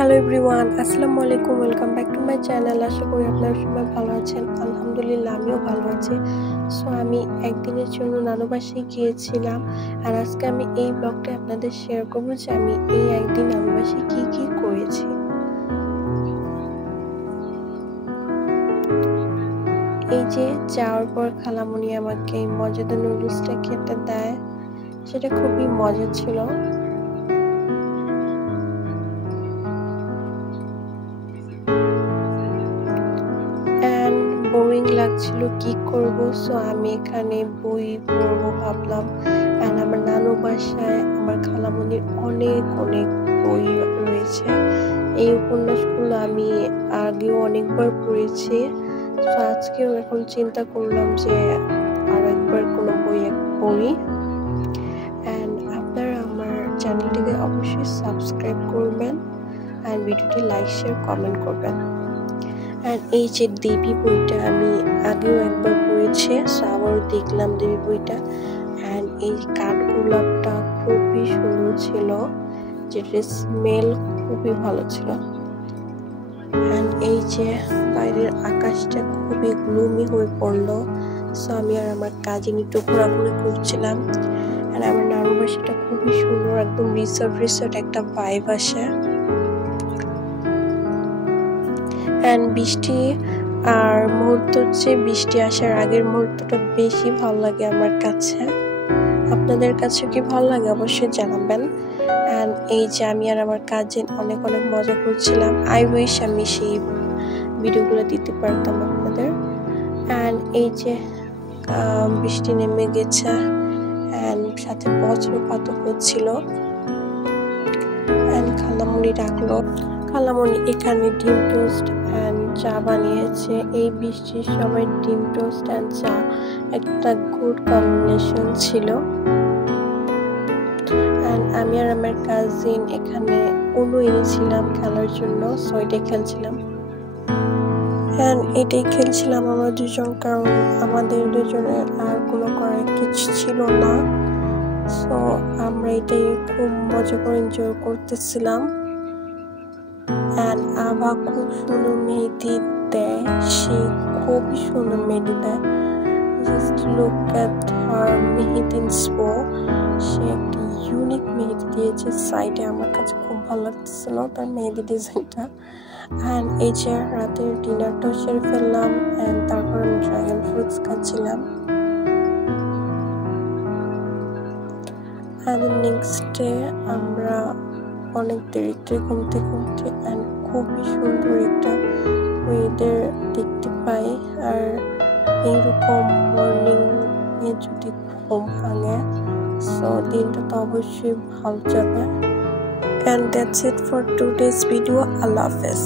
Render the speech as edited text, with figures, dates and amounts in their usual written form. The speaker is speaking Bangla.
হ্যালো এভরিওয়ান, আসসালামু আলাইকুম। Welcome back to my channel. আশা করি আপনারা সবাই ভালো আছেন। আলহামদুলিল্লাহ, আমিও ভালো আছি। সো আমি একদিনের জন্য নানু বাসায় গিয়েছিলাম, আর আজকে আমি এই ব্লগটা আপনাদের শেয়ার করবো যে আমি এই একদিন নানু বাসায় কি কি করেছি। এই যে যাওয়ার পর খালামণি আমাকে এই মজাদার নুডলসটা খেতে দেয়, সেটা খুবই মজা ছিল। বোরিং লাগছিল, কি করব। সো আমি এখানে বই পড়বো ভাবলাম। আর আমার নানু বাসায় আমার খালামণির অনেক অনেক বই রয়েছে। এই উপন্যাসগুলো আমি আগেও অনেকবার পড়েছি। তো আজকেও এখন চিন্তা করলাম যে আর একবার কোনো বই পড়ি। অ্যান্ড আপনারা আমার চ্যানেলটিকে অবশ্যই সাবস্ক্রাইব করবেন অ্যান্ড ভিডিওটি লাইক শেয়ার কমেন্ট করবেন। আর এই যে দেবী বইটা আমি আগেও একবার পড়েছি, সো আবারও দেখলাম দেবী বইটা। অ্যান্ড এই কাঠগোলাপটা খুবই সুন্দর ছিল, যেটার স্মেল খুবই ভালো ছিল। অ্যান্ড এই যে বাইরের আকাশটা খুবই গ্লুমি হয়ে পড়লো। সো আমি আর আমার কাজিন একটু ঘোরাঘুরি করছিলাম। আর আমার নানু বাসাটা খুবই সুন্দর, একদম রিসোর্ট একটা ভাইব আসে। অ্যান্ড বৃষ্টি আর মুহূর্তর চেয়ে বৃষ্টি আসার আগের মুহূর্তটা বেশি ভালো লাগে আমার কাছে। আপনাদের কাছে কি ভালো লাগে অবশ্যই জানাবেন। অ্যান্ড এই যে আমি আর আমার কাজিন অনেক অনেক মজা করছিলাম। আই উইশ আমি সেই ভিডিওগুলো দিতে পারতাম আপনাদের। অ্যান্ড এই যে বৃষ্টি নেমে গেছে, অ্যান্ড সাথে বজ্রপাত হচ্ছিল। অ্যান্ড খালামণি ডাকলো। খালামণি এখানে ডিম টোস্ট অ্যান্ড চা বানিয়েছে। এই বৃষ্টির সময় ডিম টোস্ট অ্যান্ড চা একটা গুড কম্বিনেশন ছিল। অ্যান্ড আমি আর আমার কাজিন এখানে উনু এনেছিলাম খেলার জন্য, সো এটাই খেলছিলাম। অ্যান্ড এটাই খেলছিলাম আমরা দুজন, কারণ আমাদের দুজনের আর কোনো করার কিছু ছিল না। সো আমরা এটাই খুব মজা করে এনজয় করতেছিলাম। অ্যান্ড আভা খুব সুন্দর মেহেদি দেয়, সে খুবই সুন্দর মেহেদি দেয়। জাস্ট লুক অ্যাট হার মেহেদি ইন্সপো। সে একটা ইউনিক মেহেদি দিয়েছে সাইডে, আমার কাছে খুব ভালো লাগতেছিল তার মেহেদি ডিজাইনটা। অ্যান্ড এই যে রাতের ডিনারটাও সেরে ফেললাম, অ্যান্ড তারপর আমি ড্রাগন ফ্রুটস খাচ্ছিলাম। অ্যান্ড নেক্সট ডে আমরা অনেক দেরিতে ঘুমতে অ্যান্ড খুবই সুন্দর একটা ওয়েদার দেখতে পাই। আর এইরকম মর্নিং এ যদি ঘুম ভাঙে, সো দিনটা তো অবশ্যই ভালো যাবে। And that's it for today's video. আল্লাহ হাফেজ।